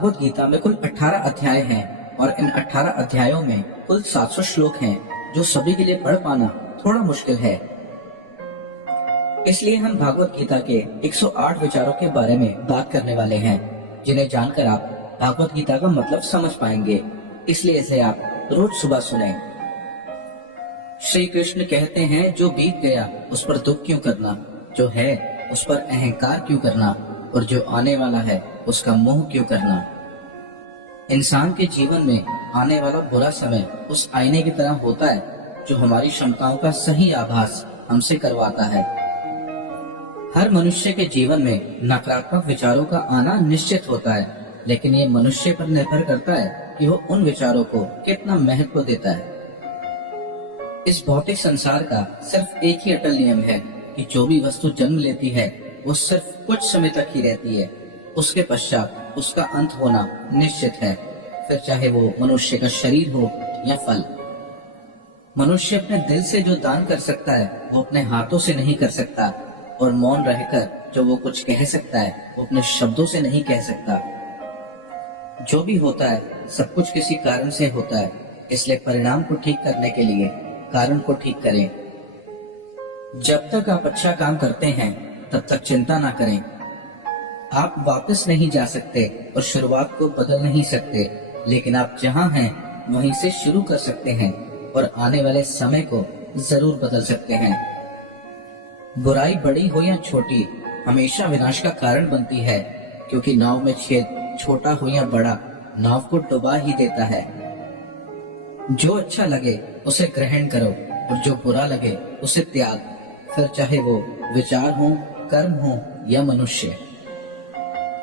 भागवत गीता में कुल 18 अध्याय हैं और इन 18 अध्यायों में कुल 700 श्लोक हैं, जो सभी के लिए पढ़ पाना थोड़ा मुश्किल है। इसलिए हम भागवत गीता के 108 विचारों के बारे में बात करने वाले हैं, जिन्हें जानकर आप भागवत गीता का मतलब समझ पाएंगे। इसलिए इसे आप रोज सुबह सुने। श्री कृष्ण कहते हैं, जो बीत गया उस पर दुख क्यों करना, जो है उस पर अहंकार क्यों करना, और जो आने वाला है उसका मोह क्यों करना। इंसान के जीवन में आने वाला बुरा समय उस आईने की तरह होता है, जो हमारी क्षमताओं का सही आभास हमसे करवाता है। हर मनुष्य के जीवन में नकारात्मक विचारों का आना निश्चित होता है, लेकिन ये मनुष्य पर निर्भर करता है कि वो उन विचारों को कितना महत्व देता है। इस भौतिक संसार का सिर्फ एक ही अटल नियम है कि जो भी वस्तु जन्म लेती है वो सिर्फ कुछ समय तक ही रहती है, उसके पश्चात उसका अंत होना निश्चित है, फिर चाहे वो मनुष्य का शरीर हो या फल। मनुष्य अपने दिल से जो दान कर सकता है वो अपने हाथों से नहीं कर सकता, और मौन रहकर जो वो कुछ कह सकता है वो अपने शब्दों से नहीं कह सकता। जो भी होता है सब कुछ किसी कारण से होता है, इसलिए परिणाम को ठीक करने के लिए कारण को ठीक करें। जब तक आप अच्छा काम करते हैं तब तक चिंता ना करें। आप वापस नहीं जा सकते और शुरुआत को बदल नहीं सकते, लेकिन आप जहां हैं वहीं से शुरू कर सकते हैं और आने वाले समय को जरूर बदल सकते हैं। बुराई बड़ी हो या छोटी हमेशा विनाश का कारण बनती है, क्योंकि नाव में छेद छोटा हो या बड़ा नाव को डुबा ही देता है। जो अच्छा लगे उसे ग्रहण करो और जो बुरा लगे उसे त्याग, फिर चाहे वो विचार हो, कर्म हो या मनुष्य।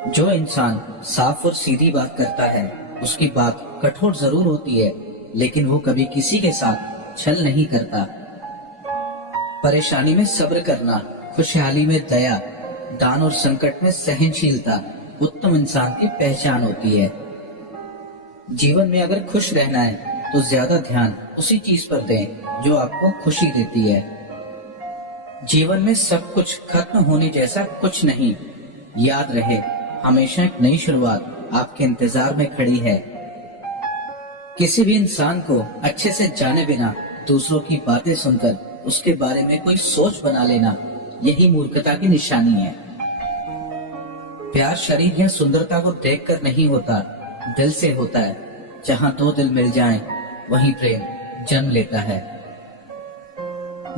जो इंसान साफ और सीधी बात करता है उसकी बात कठोर जरूर होती है, लेकिन वो कभी किसी के साथ छल नहीं करता। परेशानी में सब्र करना, खुशहाली में दया, दान और संकट में सहनशीलता उत्तम इंसान की पहचान होती है। जीवन में अगर खुश रहना है तो ज्यादा ध्यान उसी चीज पर दें जो आपको खुशी देती है। जीवन में सब कुछ खत्म होने जैसा कुछ नहीं। याद रहे, हमेशा एक नई शुरुआत आपके इंतजार में खड़ी है। किसी भी इंसान को अच्छे से जाने बिना दूसरों की बातें सुनकर उसके बारे में कोई सोच बना लेना, यही मूर्खता की निशानी है। प्यार शरीर या सुंदरता को देखकर नहीं होता, दिल से होता है। जहाँ दो दिल मिल जाएं, वहीं प्रेम जन्म लेता है।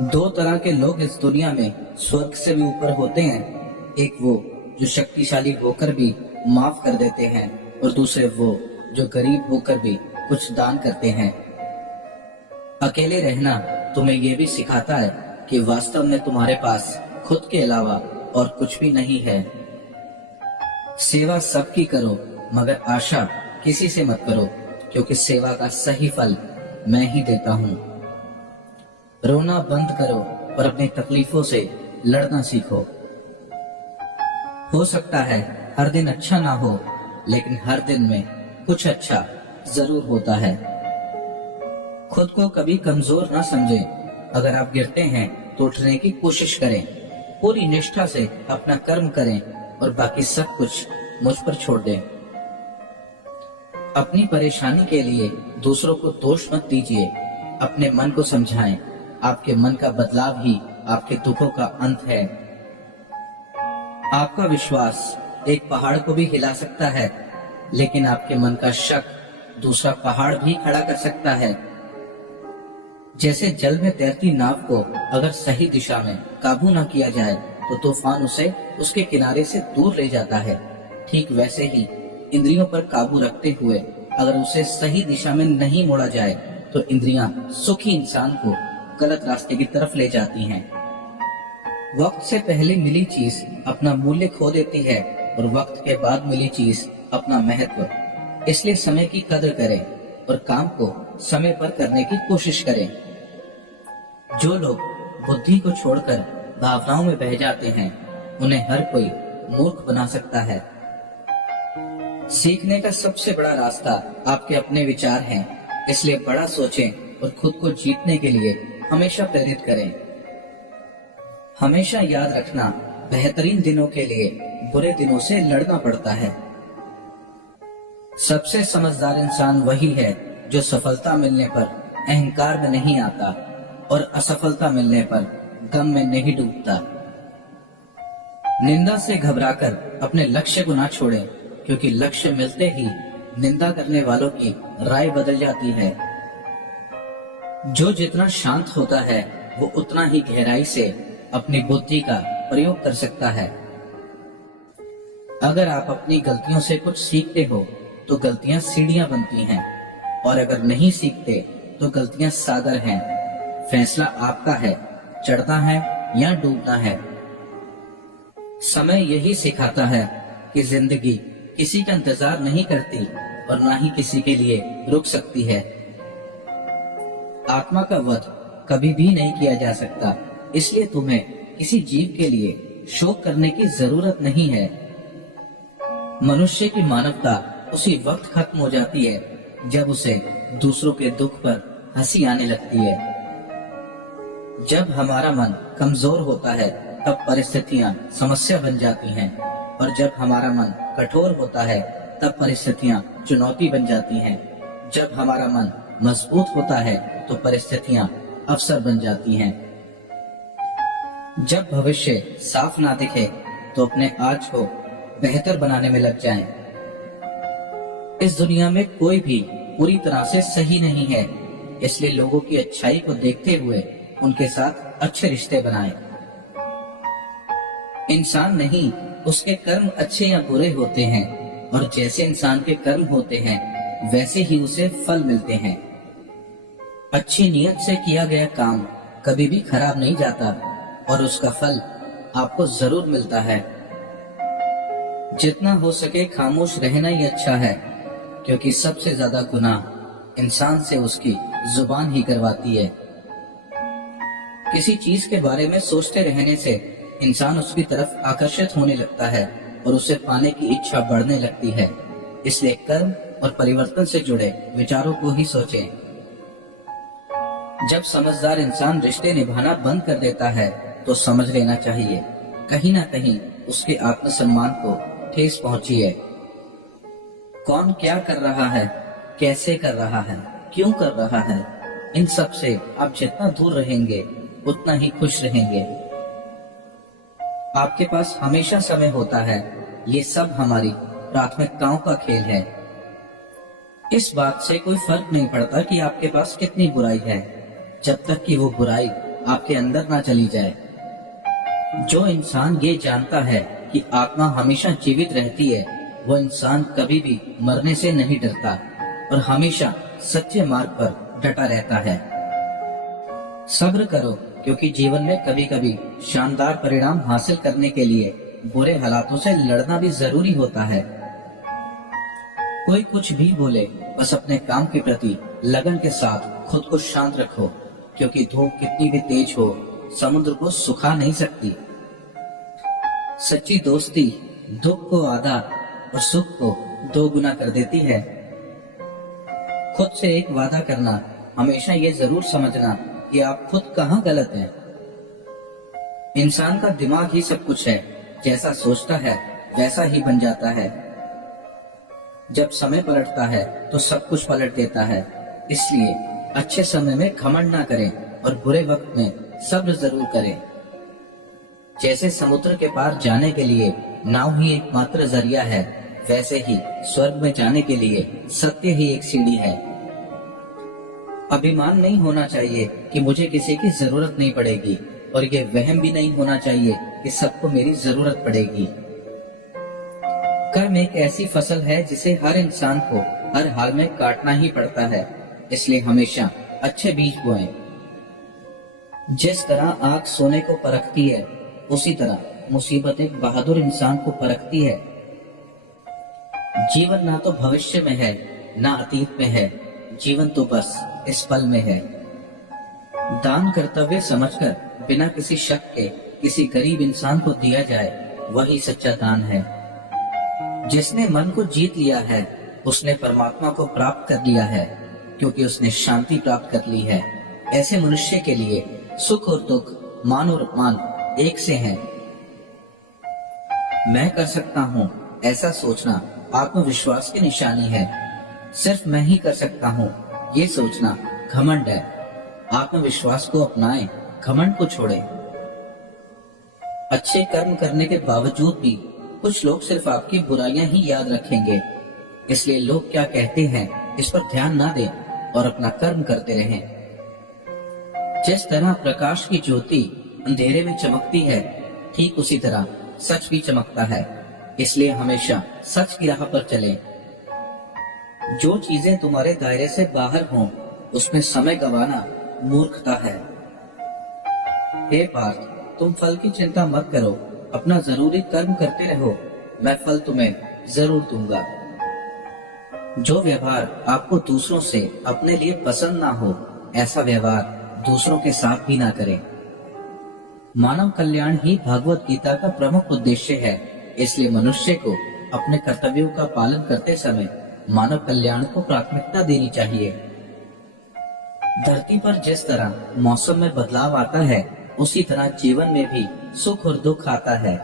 दो तरह के लोग इस दुनिया में स्वर्ग से भी ऊपर होते हैं। एक वो जो शक्तिशाली होकर भी माफ कर देते हैं, और दूसरे वो जो गरीब होकर भी कुछ दान करते हैं। अकेले रहना तुम्हें ये भी सिखाता है कि वास्तव में तुम्हारे पास खुद के अलावा और कुछ भी नहीं है। सेवा सबकी करो, मगर आशा किसी से मत करो, क्योंकि सेवा का सही फल मैं ही देता हूँ। रोना बंद करो और अपनी तकलीफों से लड़ना सीखो। हो सकता है हर दिन अच्छा ना हो, लेकिन हर दिन में कुछ अच्छा जरूर होता है। खुद को कभी कमजोर ना समझें। अगर आप गिरते हैं तो उठने की कोशिश करें। पूरी निष्ठा से अपना कर्म करें और बाकी सब कुछ मुझ पर छोड़ दें। अपनी परेशानी के लिए दूसरों को दोष मत दीजिए, अपने मन को समझाएं। आपके मन का बदलाव ही आपके दुखों का अंत है। आपका विश्वास एक पहाड़ को भी हिला सकता है, लेकिन आपके मन का शक दूसरा पहाड़ भी खड़ा कर सकता है। जैसे जल में तैरती नाव को अगर सही दिशा में काबू न किया जाए तो तूफान उसे उसके किनारे से दूर ले जाता है, ठीक वैसे ही इंद्रियों पर काबू रखते हुए अगर उसे सही दिशा में नहीं मोड़ा जाए तो इंद्रियां सुखी इंसान को गलत रास्ते की तरफ ले जाती हैं। वक्त से पहले मिली चीज अपना मूल्य खो देती है और वक्त के बाद मिली चीज अपना महत्व। इसलिए समय की कदर करें और काम को समय पर करने की कोशिश करें। जो लोग बुद्धि को छोड़कर भावनाओं में बह जाते हैं, उन्हें हर कोई मूर्ख बना सकता है। सीखने का सबसे बड़ा रास्ता आपके अपने विचार हैं, इसलिए बड़ा सोचें और खुद को जीतने के लिए हमेशा प्रेरित करें। हमेशा याद रखना, बेहतरीन दिनों के लिए बुरे दिनों से लड़ना पड़ता है। सबसे समझदार इंसान वही है जो सफलता मिलने पर अहंकार में नहीं आता और असफलता मिलने पर गम में नहीं डूबता। निंदा से घबराकर अपने लक्ष्य को ना छोड़ें, क्योंकि लक्ष्य मिलते ही निंदा करने वालों की राय बदल जाती है। जो जितना शांत होता है वो उतना ही गहराई से अपनी बुद्धि का प्रयोग कर सकता है। अगर आप अपनी गलतियों से कुछ सीखते हो तो गलतियां सीढ़ियां बनती हैं, और अगर नहीं सीखते तो गलतियां सागर हैं। फैसला आपका है, चढ़ना है या डूबना है। समय यही सिखाता है कि जिंदगी किसी का इंतजार नहीं करती और ना ही किसी के लिए रुक सकती है। आत्मा का वध कभी भी नहीं किया जा सकता, इसलिए तुम्हें किसी जीव के लिए शोक करने की जरूरत नहीं है। मनुष्य की मानवता उसी वक्त खत्म हो जाती है जब उसे दूसरों के दुख पर हंसी आने लगती है। जब हमारा मन कमजोर होता है तब परिस्थितियां समस्या बन जाती हैं, और जब हमारा मन कठोर होता है तब परिस्थितियां चुनौती बन जाती हैं। जब हमारा मन मजबूत होता है तो परिस्थितियां अवसर बन जाती हैं। जब भविष्य साफ ना दिखे तो अपने आज को बेहतर बनाने में लग जाएं। इस दुनिया में कोई भी पूरी तरह से सही नहीं है, इसलिए लोगों की अच्छाई को देखते हुए उनके साथ अच्छे रिश्ते बनाएं। इंसान नहीं, उसके कर्म अच्छे या बुरे होते हैं, और जैसे इंसान के कर्म होते हैं वैसे ही उसे फल मिलते हैं। अच्छी नीयत से किया गया काम कभी भी खराब नहीं जाता और उसका फल आपको जरूर मिलता है। जितना हो सके खामोश रहना ही अच्छा है, क्योंकि सबसे ज्यादा गुनाह इंसान से उसकी जुबान ही करवाती है। किसी चीज के बारे में सोचते रहने से इंसान उसकी तरफ आकर्षित होने लगता है और उसे पाने की इच्छा बढ़ने लगती है। इसलिए कर्म और परिवर्तन से जुड़े विचारों को ही सोचें। जब समझदार इंसान रिश्ते निभाना बंद कर देता है तो समझ लेना चाहिए कहीं ना कहीं उसके आत्मसम्मान को ठेस पहुंची है। कौन क्या कर रहा है, कैसे कर रहा है, क्यों कर रहा है, इन सब से आप जितना दूर रहेंगे उतना ही खुश रहेंगे। आपके पास हमेशा समय होता है, ये सब हमारी प्राथमिकताओं का खेल है। इस बात से कोई फर्क नहीं पड़ता कि आपके पास कितनी बुराई है, जब तक कि वो बुराई आपके अंदर ना चली जाए। जो इंसान ये जानता है कि आत्मा हमेशा जीवित रहती है, वो इंसान कभी भी मरने से नहीं डरता और हमेशा सच्चे मार्ग पर डटा रहता है। सब्र करो, क्योंकि जीवन में कभी कभी शानदार परिणाम हासिल करने के लिए बुरे हालातों से लड़ना भी जरूरी होता है। कोई कुछ भी बोले, बस अपने काम के प्रति लगन के साथ खुद को शांत रखो, क्योंकि धूप कितनी भी तेज हो समुद्र को सुखा नहीं सकती। सच्ची दोस्ती दुख को आधा और सुख को 2 गुना कर देती है। खुद से एक वादा करना, हमेशा ये जरूर समझना कि आप खुद कहाँ गलत हैं। इंसान का दिमाग ही सब कुछ है, जैसा सोचता है वैसा ही बन जाता है। जब समय पलटता है तो सब कुछ पलट देता है। इसलिए अच्छे समय में घमंड ना करें और बुरे वक्त में सब्र जरूर करें। जैसे समुद्र के पार जाने के लिए नाव ही एकमात्र जरिया है, वैसे ही स्वर्ग में जाने के लिए सत्य ही एक सीढ़ी है। अभिमान नहीं होना चाहिए कि मुझे किसी की जरूरत नहीं पड़ेगी, और ये वहम भी नहीं होना चाहिए कि सबको मेरी जरूरत पड़ेगी। कर्म एक ऐसी फसल है जिसे हर इंसान को हर हाल में काटना ही पड़ता है, इसलिए हमेशा अच्छे बीज बोएं। जिस तरह आग सोने को परखती है, उसी तरह मुसीबत एक बहादुर इंसान को परखती है। जीवन ना तो भविष्य में है ना अतीत में है, जीवन तो बस इस पल में है। दान कर्तव्य समझकर बिना किसी शक के किसी गरीब इंसान को दिया जाए, वही सच्चा दान है। जिसने मन को जीत लिया है उसने परमात्मा को प्राप्त कर लिया है, क्योंकि उसने शांति प्राप्त कर ली है। ऐसे मनुष्य के लिए सुख और दुख, मान और अपमान एक से हैं। मैं कर सकता हूँ ऐसा सोचना आत्मविश्वास की निशानी है। सिर्फ मैं ही कर सकता हूँ ये सोचना घमंड है। आत्मविश्वास को अपनाएं, घमंड को छोड़ें। अच्छे कर्म करने के बावजूद भी कुछ लोग सिर्फ आपकी बुराइयां ही याद रखेंगे। इसलिए लोग क्या कहते हैं इस पर ध्यान ना दें और अपना कर्म करते रहें। जिस तरह प्रकाश की ज्योति अंधेरे में चमकती है, ठीक उसी तरह सच भी चमकता है। इसलिए हमेशा सच की राह पर चलें। जो चीजें तुम्हारे दायरे से बाहर हों, उसमें समय गंवाना मूर्खता है। हे पार्थ, तुम फल की चिंता मत करो, अपना जरूरी कर्म करते रहो, मैं फल तुम्हें जरूर दूंगा। जो व्यवहार आपको दूसरों से अपने लिए पसंद ना हो, ऐसा व्यवहार दूसरों के साथ भी ना करें। मानव कल्याण ही भगवत गीता का प्रमुख उद्देश्य है। इसलिए मनुष्य को अपने कर्तव्यों का पालन करते समय मानव कल्याण को प्राथमिकता देनी चाहिए। धरती पर जिस तरह मौसम में बदलाव आता है, उसी तरह जीवन में भी सुख और दुख आता है।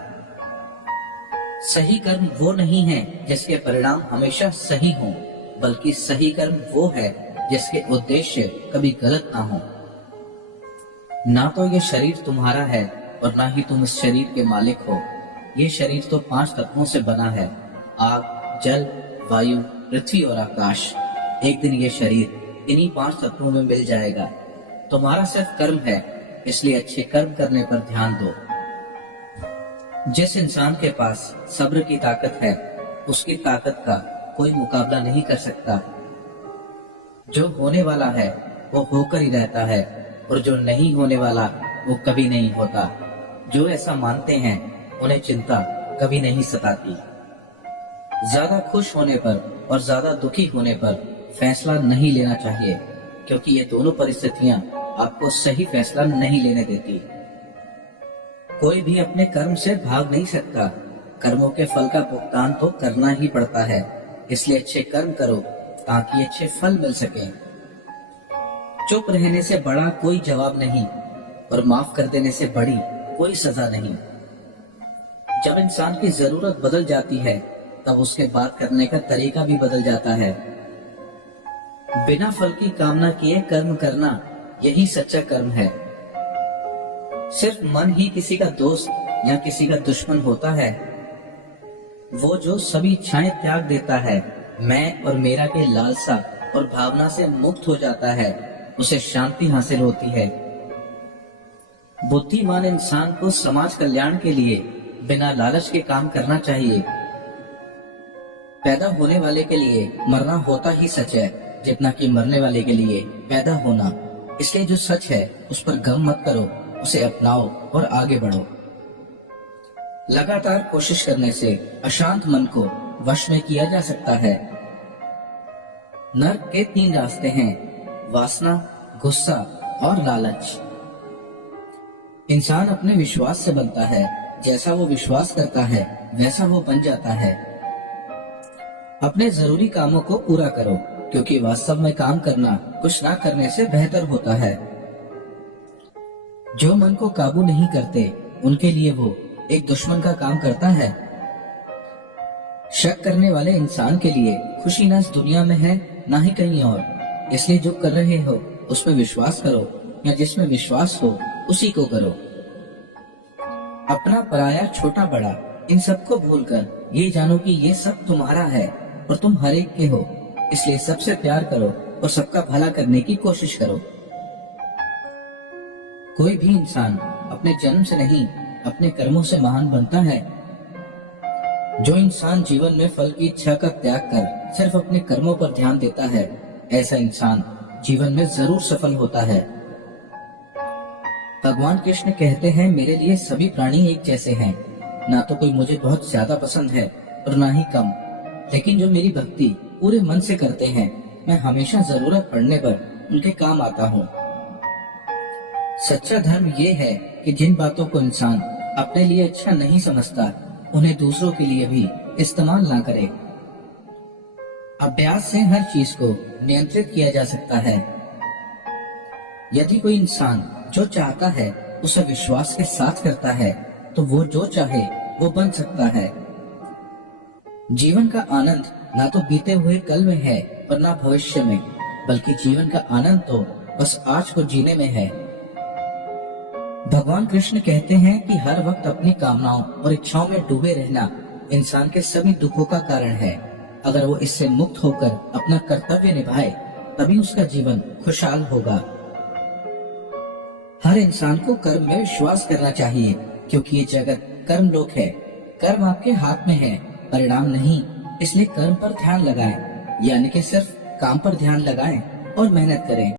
सही कर्म वो नहीं है जिसके परिणाम हमेशा सही हों, बल्कि सही कर्म वो है जिसके उद्देश्य कभी गलत ना हो। ना तो ये शरीर तुम्हारा है और ना ही तुम इस शरीर के मालिक हो। ये शरीर तो 5 तत्वों से बना है, आग, जल, वायु, पृथ्वी और आकाश। एक दिन ये शरीर इन्हीं 5 तत्वों में मिल जाएगा। तुम्हारा सिर्फ कर्म है, इसलिए अच्छे कर्म करने पर ध्यान दो। जिस इंसान के पास सब्र की ताकत है, उसकी ताकत का कोई मुकाबला नहीं कर सकता। जो होने वाला है वो होकर ही रहता है, और जो नहीं होने वाला वो कभी नहीं होता। जो ऐसा मानते हैं उन्हें चिंता कभी नहीं सताती। ज्यादा खुश होने पर और ज्यादा दुखी होने पर फैसला नहीं लेना चाहिए, क्योंकि ये दोनों परिस्थितियां आपको सही फैसला नहीं लेने देती। कोई भी अपने कर्म से भाग नहीं सकता। कर्मों के फल का भुगतान तो करना ही पड़ता है। इसलिए अच्छे कर्म करो ताकि अच्छे फल मिल सके। चुप रहने से बड़ा कोई जवाब नहीं, और माफ कर देने से बड़ी कोई सजा नहीं। जब इंसान की जरूरत बदल जाती है, तब उसके बात करने का तरीका भी बदल जाता है। बिना फल की कामना किए कर्म करना, यही सच्चा कर्म है। सिर्फ मन ही किसी का दोस्त या किसी का दुश्मन होता है। वो जो सभी इच्छाएं त्याग देता है, मैं और मेरा के लालसा और भावना से मुक्त हो जाता है, उसे शांति हासिल होती है। बुद्धिमान इंसान को समाज कल्याण के लिए बिना लालच के काम करना चाहिए। पैदा होने वाले के लिए मरना होता ही सच है, जितना कि मरने वाले के लिए पैदा होना। इसलिए जो सच है उस पर गम मत करो, उसे अपनाओ और आगे बढ़ो। लगातार कोशिश करने से अशांत मन को वश में किया जा सकता है। नरक के 3 रास्ते हैं: वासना, गुस्सा और लालच। इंसान अपने विश्वास से बनता है। जैसा वो विश्वास करता है वैसा वो बन जाता है। अपने जरूरी कामों को पूरा करो, क्योंकि वास्तव में काम करना कुछ ना करने से बेहतर होता है। जो मन को काबू नहीं करते, उनके लिए वो एक दुश्मन का काम करता है। शक करने वाले इंसान के लिए खुशी न इस दुनिया में है, ना ही कहीं और। इसलिए जो कर रहे हो उसमें विश्वास करो, या जिसमें विश्वास हो उसी को करो। अपना पराया छोटा बड़ा इन सबको भूलकर ये जानो कि ये सब तुम्हारा है और तुम हर एक के हो। इसलिए सबसे प्यार करो और सबका भला करने की कोशिश करो। कोई भी इंसान अपने जन्म से नहीं, अपने कर्मों से महान बनता है। जो इंसान जीवन में फल की इच्छा का त्याग कर सिर्फ अपने कर्मों पर ध्यान देता है, ऐसा इंसान जीवन में जरूर सफल होता है। भगवान कृष्ण कहते हैं, मेरे लिए सभी प्राणी एक जैसे हैं। ना तो कोई मुझे बहुत ज्यादा पसंद है और ना ही कम, लेकिन जो मेरी भक्ति पूरे मन से करते हैं, मैं हमेशा जरूरत पड़ने पर उनके काम आता हूँ। सच्चा धर्म ये है कि जिन बातों को इंसान अपने लिए अच्छा नहीं समझता, उन्हें दूसरों के लिए भी इस्तेमाल ना करे। अभ्यास से हर चीज को नियंत्रित किया जा सकता है। यदि कोई इंसान जो चाहता है उसे विश्वास के साथ करता है, तो वो जो चाहे वो बन सकता है। जीवन का आनंद ना तो बीते हुए कल में है और ना भविष्य में, बल्कि जीवन का आनंद तो बस आज को जीने में है। भगवान कृष्ण कहते हैं कि हर वक्त अपनी कामनाओं और इच्छाओं में डूबे रहना इंसान के सभी दुखों का कारण है। अगर वो इससे मुक्त होकर अपना कर्तव्य निभाए तभी उसका जीवन खुशहाल होगा। हर इंसान को कर्म में विश्वास करना चाहिए, क्योंकि ये जगत कर्म लोक है। कर्म आपके हाथ में है, परिणाम नहीं। इसलिए कर्म पर ध्यान लगाएं, यानी कि सिर्फ काम पर ध्यान लगाएं और मेहनत करें।